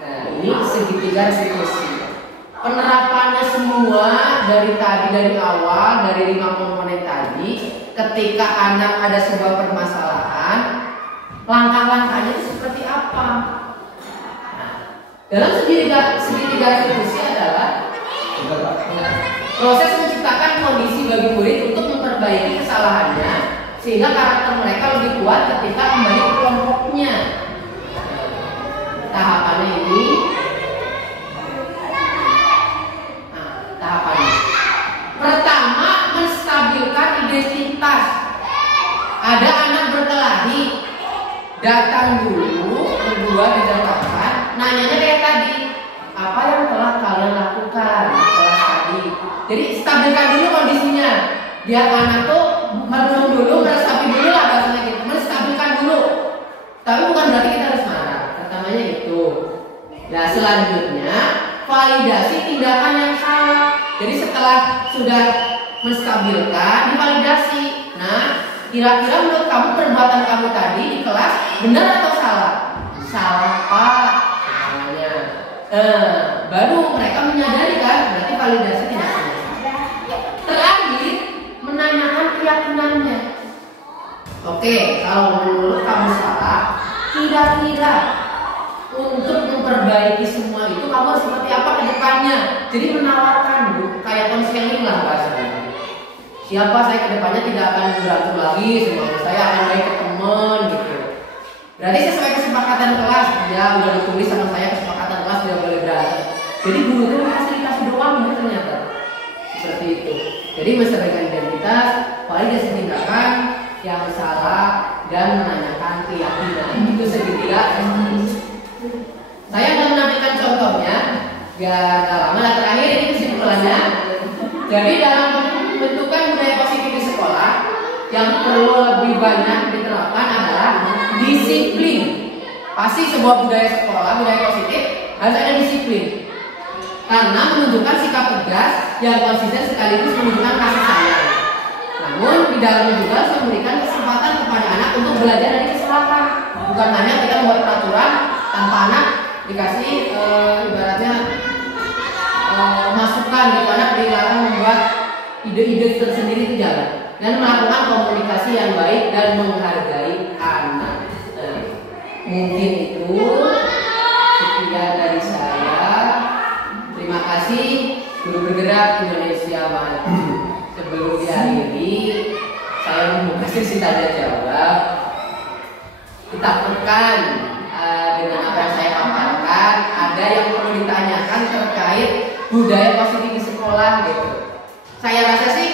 Nah, ini segitiga restitusi. Penerapannya semua dari awal dari 5 komponen tadi. Ketika anak ada sebuah permasalahan, langkah-langkahnya itu seperti apa? Nah, dalam segitiga restitusi adalah proses menciptakan kondisi bagi murid untuk memperbaiki kesalahannya sehingga karakter mereka lebih kuat ketika kembali ke kelompoknya. Tahapannya ini, tahapannya pertama, menstabilkan identitas. Ada anak berkelahi, datang dulu berdua di depan, nanyanya kayak tadi, apa yang telah kalian lakukan kelas tadi. Jadi stabilkan dulu kondisinya, biar anak tuh merenung dulu, meresapi dulu lah bahasanya gitu, menstabilkan dulu. Tapi bukan berarti kita harus marah. Pertamanya itu. Nah, selanjutnya validasi tindakan yang salah. Jadi setelah sudah menstabilkan, divalidasi. Nah, kira-kira menurut kamu perbuatan kamu tadi di kelas benar atau salah? Salah Pak. Namanya. Baru mereka menyadari kan, berarti validasi tidak salah. Terakhir, menanyakan keyakinannya. Oke, kalau menurut kamu salah, kira-kira untuk memperbaiki semua itu kamu harus seperti apa ke depannya? Jadi menawarkan, Bu, kayak konseling lah bahasanya. Siapa saya ke depannya tidak akan berantem lagi, semoga saya akan baik ke teman gitu. Berarti sesuai kesepakatan kelas, ya udah ditulis sama saya kesepakatan kelas tidak boleh berantem. Jadi guru itu fasilitasi doang ya ternyata. Seperti itu. Jadi menstabilkan identitas, validasi tindakan yang salah dan menanyakan keyakinan. Itu segitiga. Saya akan menampilkan contohnya biar gak lama. Nah, terakhir ini kesimpulannya. Jadi dalam pembentukan budaya positif di sekolah yang perlu lebih banyak diterapkan adalah disiplin. Pasti sebuah budaya sekolah, budaya positif harus ada disiplin. Karena menunjukkan sikap tegas yang konsisten sekaligus menunjukkan kasih sayang. Namun di dalamnya juga harus memberikan kesempatan kepada anak untuk belajar dari kesalahan. Bukan hanya kita membuat peraturan tanpa anak dikasih ibaratnya masukan gitu, anak dilarang membuat ide-ide tersendiri itu jangan. Dan melakukan komunikasi yang baik dan menghargai anak. Nah, mungkin itu sekian dari saya. Terima kasih. Guru Bergerak Indonesia Maju. Sebelum diakhiri, saya membuka sesi tanya jawab. Ditakutkan dengan apa yang saya paparkan, ada yang perlu ditanyakan terkait budaya positif di sekolah gitu. Saya rasa sih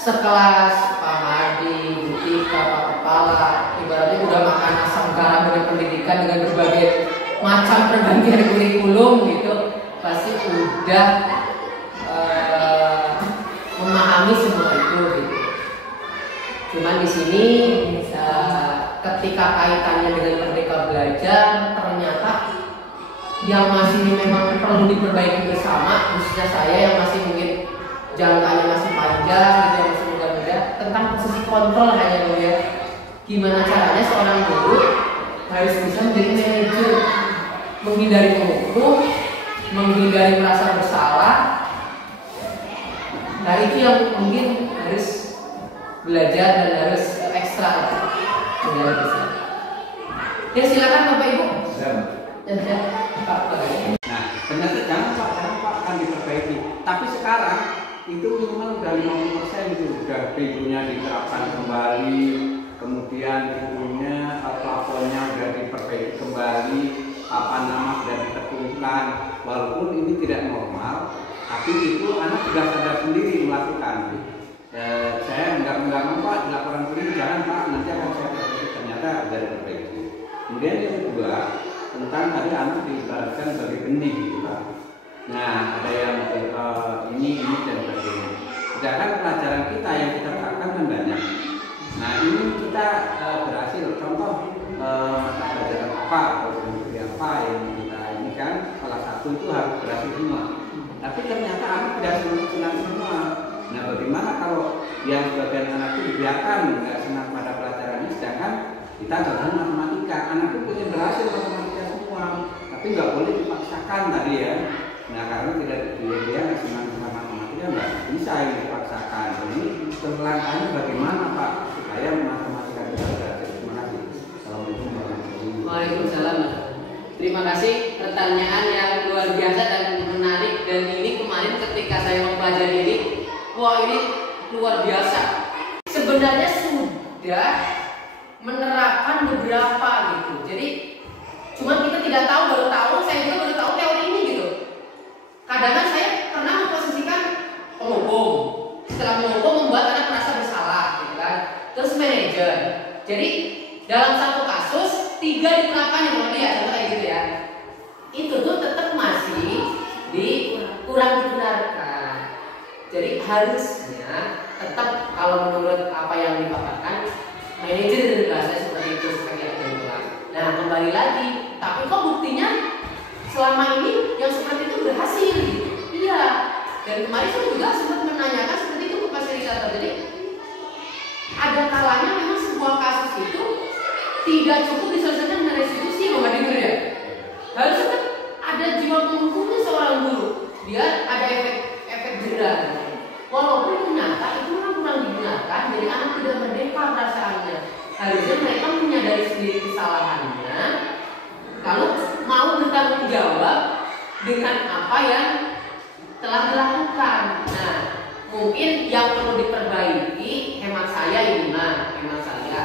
sekelas Pak Mardi, Bu Tika, Pak Kepala, ibaratnya udah makan asam garam dengan pendidikan dengan berbagai macam pergantian kurikulum gitu, pasti udah memahami semua itu gitu. Cuman di sini ketika kaitannya dengan Merdeka Belajar, ternyata yang masih memang perlu diperbaiki bersama, khususnya saya yang masih mungkin jangkanya masih panjang gitu, yang masih muda-muda, tentang posisi kontrol hanya ya. Gimana caranya seorang guru harus bisa menjadi manajer, menghindari menghukum, menghindari merasa bersalah. Nah itu yang mungkin harus belajar dan harus ekstra menjadi besar. Ya silakan Bapak Ibu. Ya. Nah, ternyata jangan Pak akan diperbaiki. Tapi sekarang itu minimal udah 50% itu udah pintunya diterapkan kembali, kemudian pintunya plafonnya udah diperbaiki kembali, sudah ditekunkan. Walaupun ini tidak normal, tapi itu anak sudah sadar sendiri melakukan. Saya nggak mau Pak dilaporan polisi, jangan Pak, nanti akan saya perbaiki. Ternyata sudah diperbaiki. Kemudian yang kedua, tentang tadi anak diibaratkan sebagai benih gitu Pak. Nah, ada yang ini dan sebagainya. Sedangkan pelajaran kita yang kita terapkan kan banyak. Nah, ini kita berhasil. Contoh mata pelajaran apa atau materi apa yang kita ini kan salah satu itu harus berhasil semua. Tapi ternyata anak tidak senang semua. Nah, bagaimana kalau yang sebagian anak itu dibiarkan nggak senang pada pelajaran ini, sedangkan kita dalam matematika, anak itu pengen berhasil matematika semua, tapi nggak boleh dipaksakan tadi ya. Nah, karena tidak dia nggak senang sama matematika, nggak bisa ini dipaksakan. Jadi langkahnya bagaimana Pak supaya matematika kita berhasil? Terima kasih. Assalamualaikum warahmatullahi wabarakatuh. Waalaikumsalam. Terima kasih, pertanyaan yang luar biasa dan menarik. Dan ini kemarin ketika saya mempelajari ini, wah ini luar biasa. Sebenarnya sudah menerapkan beberapa gitu. Jadi cuma kita tidak tahu, baru tahu, saya juga baru tahu teori ini gitu. Kadang-kadang saya pernah memposisikan penghukum, setelah menghukum membuat anak merasa bersalah gitu kan. Terus manajer. Jadi dalam satu kasus 3 diterapkan yang mulia, contoh kayak gitu ya. Itu tuh tetap masih kurang dibenarkan. Jadi harusnya tetap kalau menurut apa yang dipaparkan manajer dan bahasa seperti itu sebagai ketentuan. Nah kembali lagi, tapi kok buktinya selama ini yang seperti itu berhasil gitu? Iya. Dan kemarin saya juga sempat menanyakan seperti itu ke fasilitator. Jadi ada kalanya memang sebuah kasus itu tidak cukup diselesaikan dengan restitusi, Bapak dengar ya. Harus tetap ada jiwa penghukumnya seorang guru. Biar ada efek jerah. Walaupun ternyata itu memang kurang digunakan, jadi anak tidak merdeka perasaannya. Harusnya mereka menyadari sendiri kesalahannya, lalu mau bertanggung jawab dengan apa yang telah dilakukan. Nah, mungkin yang perlu diperbaiki, hemat saya ini hemat saya,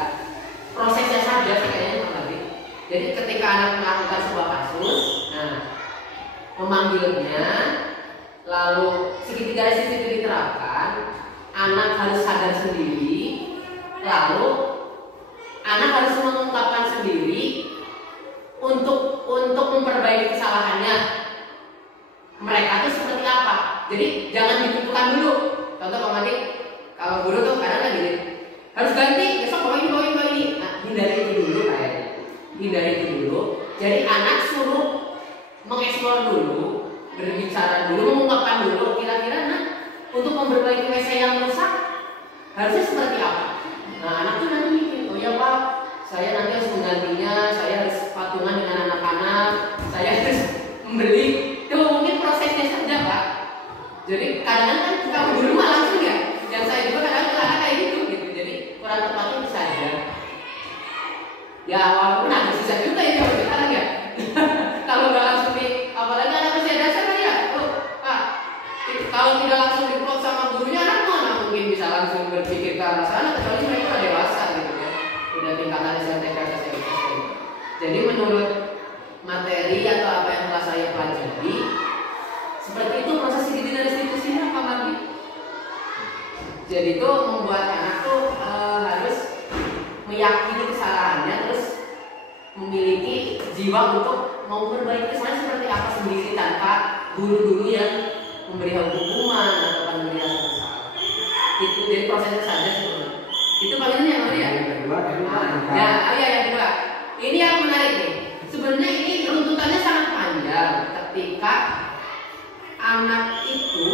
prosesnya saja kayaknya tadi. Jadi ketika anak melakukan sebuah kasus, nah memanggilnya, lalu segitiga restitusi itu diterapkan, anak harus sadar sendiri, lalu anak harus mengungkapkan sendiri untuk memperbaiki kesalahannya. Mereka itu seperti apa? Jadi jangan ditentukan dulu. Contoh Pak Mati, kalau guru tuh kadang lagi gini, harus ganti besok bawa ini. Nah, hindari itu dulu kayaknya. Hindari itu dulu. Jadi anak suruh mengeksplor dulu, berbicara dulu, mengungkapkan dulu kira-kira untuk memperbaiki WC yang rusak harusnya seperti apa. Nah anak tuh nanti mikir, oh ya Pak, saya nanti harus menggantinya, saya harus patungan dengan anak-anak, saya harus membeli. Itu mungkin prosesnya saja Pak. Jadi kadang-kadang kan kalau guru materi atau apa yang telah saya pelajari. Seperti itu proses dididik dan restitusinya Pak Mardi. Jadi itu membuat anak tuh harus meyakini kesalahannya, terus memiliki jiwa untuk mau memperbaiki kesalahan seperti apa sendiri tanpa guru-guru yang memberi hukuman atau memberi rasa bersalah. Itu dari prosesnya saja sebenarnya. Itu paling ini yang mana ya? Yang kedua. Ini yang menarik nih. Sebenarnya ini runtutannya sangat panjang. Ketika anak itu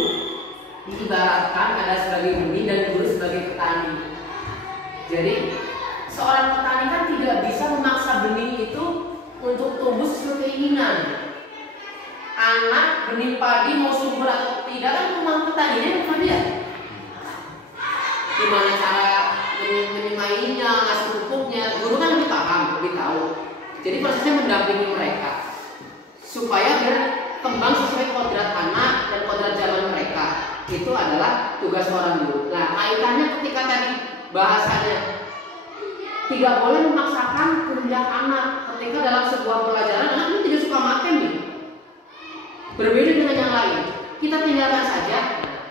diibaratkan ada sebagai benih dan guru sebagai petani. Jadi seorang petani kan tidak bisa memaksa benih itu untuk tumbuh sesuai keinginan. Anak benih padi mau subur atau tidak kan memang petaninya bukan dia. Gimana cara menyemainya, ngasih pupuknya, guru kan lebih paham, lebih tahu. Jadi prosesnya mendampingi mereka supaya berkembang sesuai kodrat anak dan kodrat zaman mereka. Itu adalah tugas seorang guru. Nah, kaitannya ketika tadi bahasanya tidak boleh memaksakan kehendak anak. Ketika dalam sebuah pelajaran anak itu tidak suka makan nih, berbeda dengan yang lain, kita tinggalkan saja.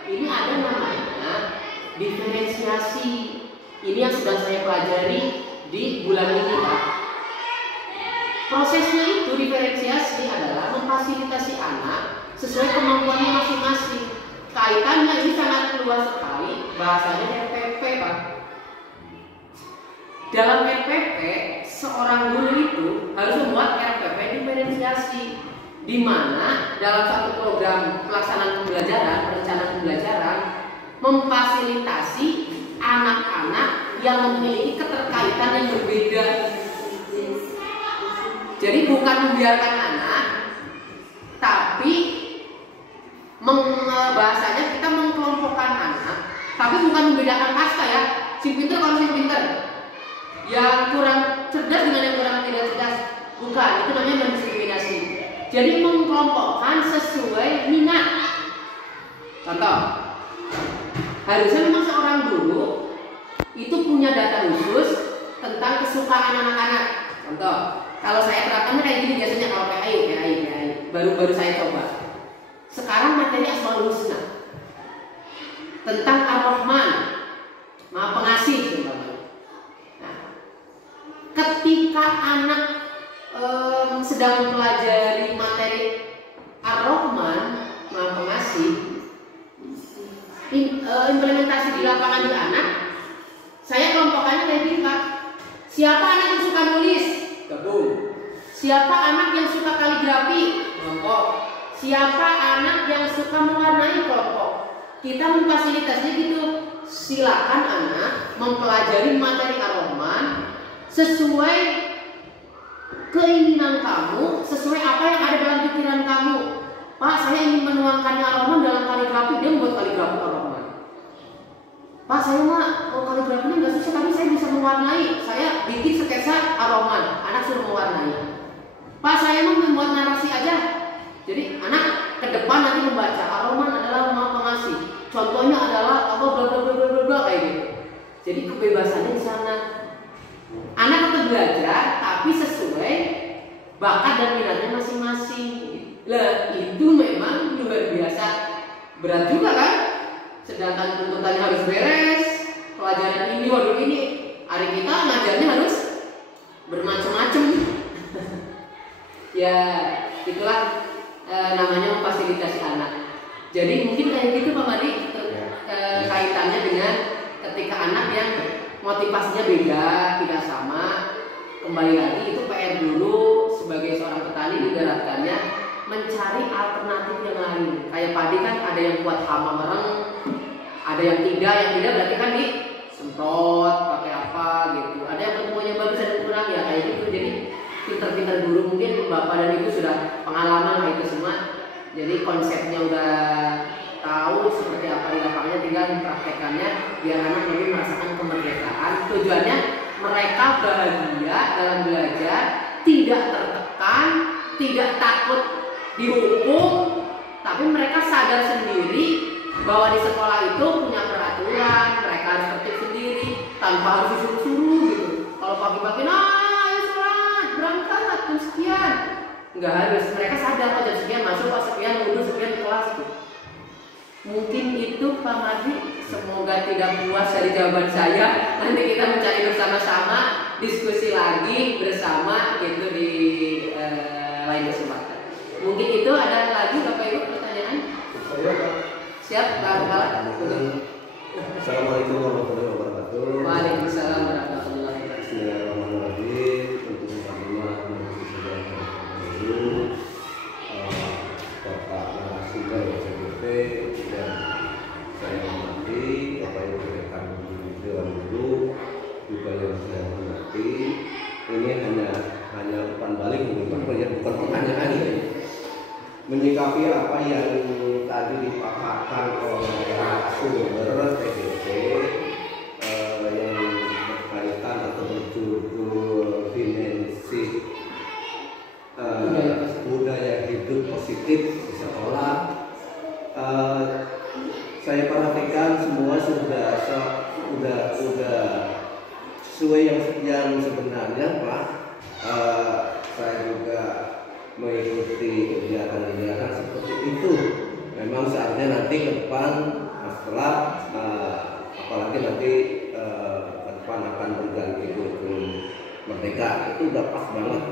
Ini ada namanya diferensiasi. Ini yang sedang saya pelajari di bulan ini, Pak. Prosesnya itu diferensiasi adalah memfasilitasi anak sesuai kemampuannya masing-masing. Kaitannya ini sangat luas sekali, bahasanya RPP, Pak. Dalam RPP, seorang guru itu harus membuat RPP diferensiasi, di mana dalam satu program pelaksanaan pembelajaran, perencanaan pembelajaran, memfasilitasi anak-anak yang memiliki keterkaitan yang berbeda. Jadi bukan membiarkan anak, tapi bahasanya kita mengkelompokkan anak, tapi bukan membedakan kasta ya. Si pintar kalau si pintar, yang kurang cerdas dengan yang kurang tidak cerdas, bukan. Itu namanya mendiskriminasi. Jadi mengkelompokkan sesuai minat. Contoh, harusnya memang seorang guru itu punya data khusus tentang kesukaan anak-anak. Contoh, kalau saya terapkan kayak gini biasanya kalau PAI, baru saya coba. Sekarang materi Asmaul Husna tentang Ar-Rahman, Maha Pengasih. Nah, ketika anak sedang mempelajari materi Ar-Rahman, Maha Pengasih, implementasi di lapangan di anak, saya kelompokkannya kayak gini, Pak. Siapa anak yang suka nulis? Gabung. Siapa anak yang suka kaligrafi? Kelompok. Siapa anak yang suka mewarnai? Kelompok. Kita memfasilitasi gitu. Silakan anak mempelajari materi Ar-Rahman sesuai keinginan kamu, sesuai apa yang ada dalam pikiran kamu. Pak, saya ingin menuangkannya Ar-Rahman dalam kaligrafi, dia membuat kaligrafi Ar-Rahman. Pak, saya mah kaligrafinya nggak susah, tapi saya bisa mewarnai. Saya bikin sketsa Ar-Rahman, anak suruh mewarnai. Pak, saya mau membuat narasi aja. Jadi anak ke depan nanti membaca Ar-Rahman adalah Maha Pengasih. Contohnya adalah apa bla bla bla bla bla kayak gitu. Jadi kebebasannya di sana. Anak tetap belajar tapi sesuai bakat dan minatnya masing-masing. Lah itu memang luar biasa berat juga kan. Sedangkan tuntutannya harus beres, pelajaran ini, waduh ini, hari kita ngajarnya harus bermacam-macam. Ya, itulah namanya memfasilitasi anak. Jadi mungkin kayak gitu Pak Madi, kaitannya dengan ketika anak yang motivasinya beda, tidak sama. Kembali lagi itu PR guru sebagai seorang petani digerakkannya mencari alternatif yang lain. Kayak padi kan ada yang buat hama mereng, ada yang tidak berarti kan disemprot pakai apa gitu. Ada yang bentuknya bagus dan kurang ya kayak gitu. Jadi pinter-pinter guru mungkin bapak dan ibu sudah pengalaman lah itu semua. Jadi konsepnya udah tahu seperti apa di lapangannya, tinggal mempraktekannya biar anak lebih merasakan kemerdekaan. Tujuannya mereka bahagia dalam belajar, tidak tertekan, tidak takut dihukum, tapi mereka sadar sendiri bahwa di sekolah itu punya peraturan, mereka harus tertib sendiri tanpa harus disuruh-suruh gitu. Kalau pagi-pagi, ayo sholat, berangkat jam sekian, Nggak harus, mereka sadar kok jam sekian masuk, kok sekian mundur, sekian kelas gitu. Mungkin itu Pak Madi, semoga tidak puas dari jawaban saya. Nanti kita mencari bersama-sama, diskusi lagi bersama gitu di lain kesempatan. Mungkin itu ada lagi Bapak Ibu pertanyaan? Siap Pak Kepala? Assalamualaikum warahmatullahi wabarakatuh. Waalaikumsalam warahmatullahi wabarakatuh. Bismillahirrahmanirrahim. Untuk pertama Bapak narasumber SPP dan saya hormati Bapak Ibu rekan Dewan Guru juga yang saya hormati. Ini hanya umpan balik, bukan pertanyaan ya. Menyikapi apa yang tadi dipaparkan oleh sumber PDP yang berkaitan atau berjudul dimensi budaya hidup positif di sekolah, saya perhatikan semua sudah sesuai yang sebenarnya Pak. Saya juga mengikuti kegiatan-kegiatan seperti itu. Memang saatnya nanti ke depan setelah apalagi nanti ke depan akan berganti kurikulum merdeka, itu udah pas banget.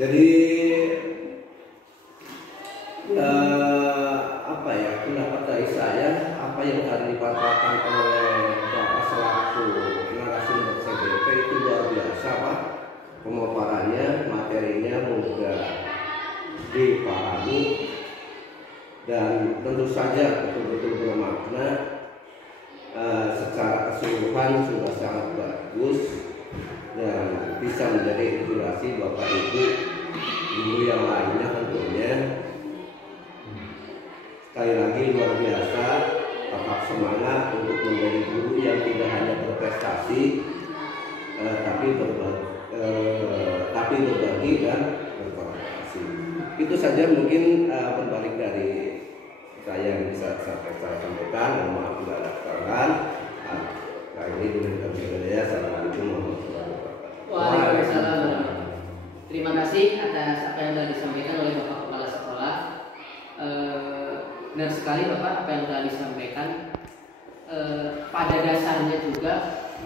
Jadi apa ya, pendapat dari saya, apa yang tadi dipaparkan oleh Bapak selaku narasumber CBP itu luar biasa Pak. Pemaparannya, materinya mudah dipahami dan tentu saja betul-betul bermakna. Secara keseluruhan sudah sangat bagus dan bisa menjadi inspirasi Bapak Ibu guru yang lainnya tentunya. Sekali lagi luar biasa, tetap semangat untuk menjadi guru yang tidak hanya berprestasi tapi berbagi dan berkolaborasi. Itu saja mungkin berbalik dari saya yang bisa saya sampaikan. Mohon maaf bila ada kesalahan. Ini dulu dari saya. Assalamualaikum warahmatullahi wabarakatuh. Waalaikumsalam. Terima kasih atas apa yang telah disampaikan oleh Bapak Kepala Sekolah. Benar sekali Bapak apa yang telah disampaikan. Pada dasarnya juga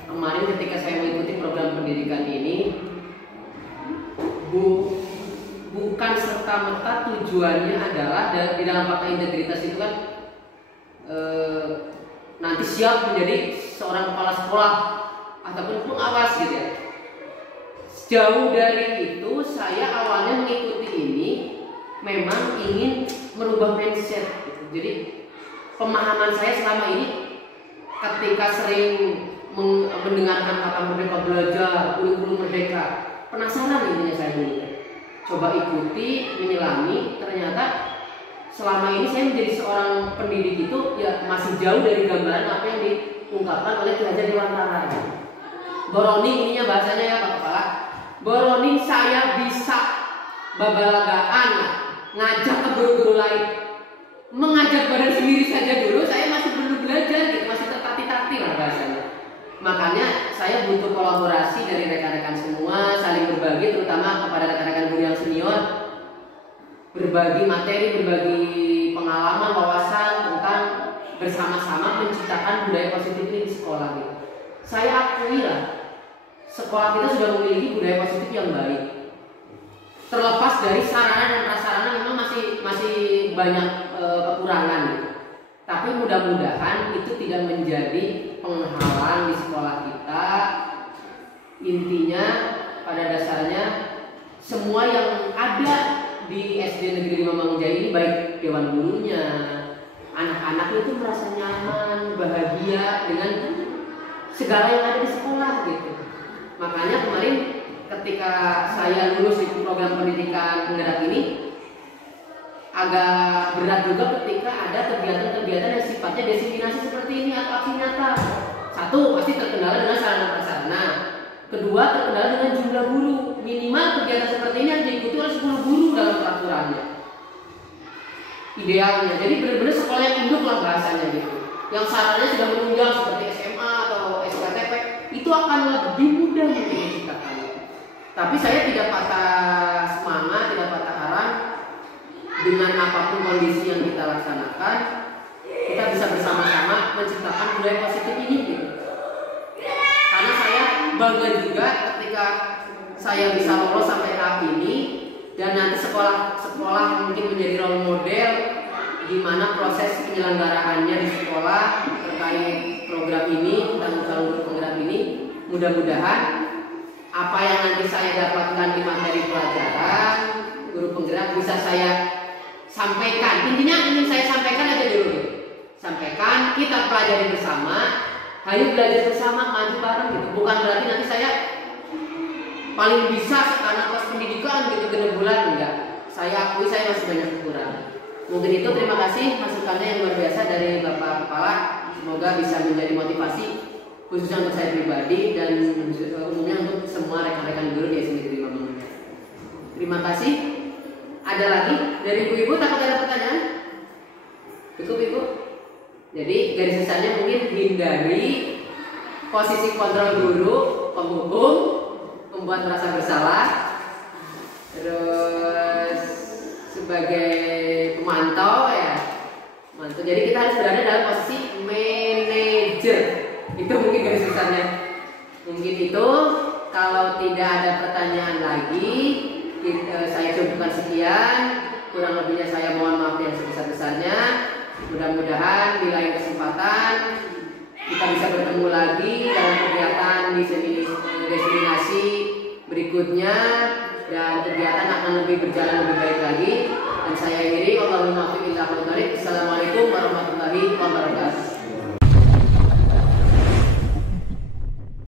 kemarin ketika saya mengikuti program pendidikan ini, bukan serta-merta tujuannya adalah di dalam fakta integritas itu kan nanti siap menjadi seorang kepala sekolah ataupun pengawas gitu ya. Jauh dari itu, saya awalnya mengikuti ini memang ingin merubah mindset gitu. Jadi pemahaman saya selama ini ketika sering mendengarkan kata merdeka belajar, kurikulum merdeka, penasaran intinya saya dulu. Coba ikuti, menyelami, ternyata selama ini saya menjadi seorang pendidik itu ya masih jauh dari gambaran apa yang diungkapkan oleh Ki Hajar Dewantara. Boroning ininya bahasanya ya Pak Kepala. Boroning saya bisa babalagaan ngajak ke guru-guru lain. Mengajak badan sendiri saja dulu saya masih perlu belajar gitu, masih tertati-tati lah bahasanya. Makanya saya butuh kolaborasi dari rekan-rekan semua, saling berbagi terutama kepada rekan-rekan guru yang senior. Berbagi materi, berbagi pengalaman, wawasan tentang bersama-sama menciptakan budaya positif ini di sekolah gitu. Saya akui lah, sekolah kita sudah memiliki budaya positif yang baik. Terlepas dari sarana dan prasarana memang masih banyak kekurangan gitu. Tapi mudah-mudahan itu tidak menjadi penghalang di sekolah kita. Intinya pada dasarnya semua yang ada di SD Negeri 5 Mangunjaya ini, baik dewan gurunya, anak-anak itu merasa nyaman, bahagia dengan segala yang ada di sekolah gitu. Makanya kemarin ketika saya lulus di program pendidikan penggerak ini, agak berat juga ketika ada kegiatan-kegiatan yang sifatnya diseminasi seperti ini atau aksi nyata. Satu, pasti terkendala dengan sarana prasarana. Kedua, terkendala dengan jumlah guru. Minimal kegiatan seperti ini harus diikuti oleh 10 guru dalam peraturannya. Idealnya, jadi benar-benar sekolah yang induk lah bahasanya gitu. Yang sarannya sudah menunjang seperti SMA atau SKTP, itu akan lebih mudah untuk diciptakan. Tapi saya tidak patah semangat dengan apapun kondisi yang kita laksanakan, kita bisa bersama-sama menciptakan budaya positif ini gitu. Karena saya bangga juga ketika saya bisa lolos sampai tahap ini, dan nanti sekolah mungkin menjadi role model gimana proses penyelenggaraannya di sekolah terkait program ini, calon program ini. Mudah-mudahan apa yang nanti saya dapatkan di materi pelajaran guru penggerak bisa saya sampaikan. Intinya ingin saya sampaikan aja dulu. Sampaikan, kita pelajari bersama, ayo belajar bersama, maju bareng gitu. Bukan berarti nanti saya paling bisa karena kelas pendidikan gitu 6 bulan, enggak. Saya akui saya masih banyak kekurangan. Mungkin itu, terima kasih masukannya yang luar biasa dari Bapak Kepala. Semoga bisa menjadi motivasi khususnya untuk saya pribadi dan umumnya untuk semua rekan-rekan guru di SMP Negeri Mamangnya. Terima kasih. Ada lagi dari ibu-ibu, takut ada pertanyaan? Cukup ibu? Jadi garis besarnya mungkin hindari posisi kontrol guru, penghukum, membuat merasa bersalah, terus sebagai pemantau ya. Jadi kita harus berada dalam posisi manajer. Itu mungkin garis besarnya. Mungkin itu. Kalau tidak ada pertanyaan lagi, saya cukupkan sekian. Kurang lebihnya saya mohon maaf yang sebesar-besarnya. Mudah-mudahan di lain kesempatan kita bisa bertemu lagi dalam kegiatan diseminasi berikutnya, dan kegiatan akan lebih berjalan lebih baik lagi. Dan saya akhiri, Assalamualaikum warahmatullahi wabarakatuh.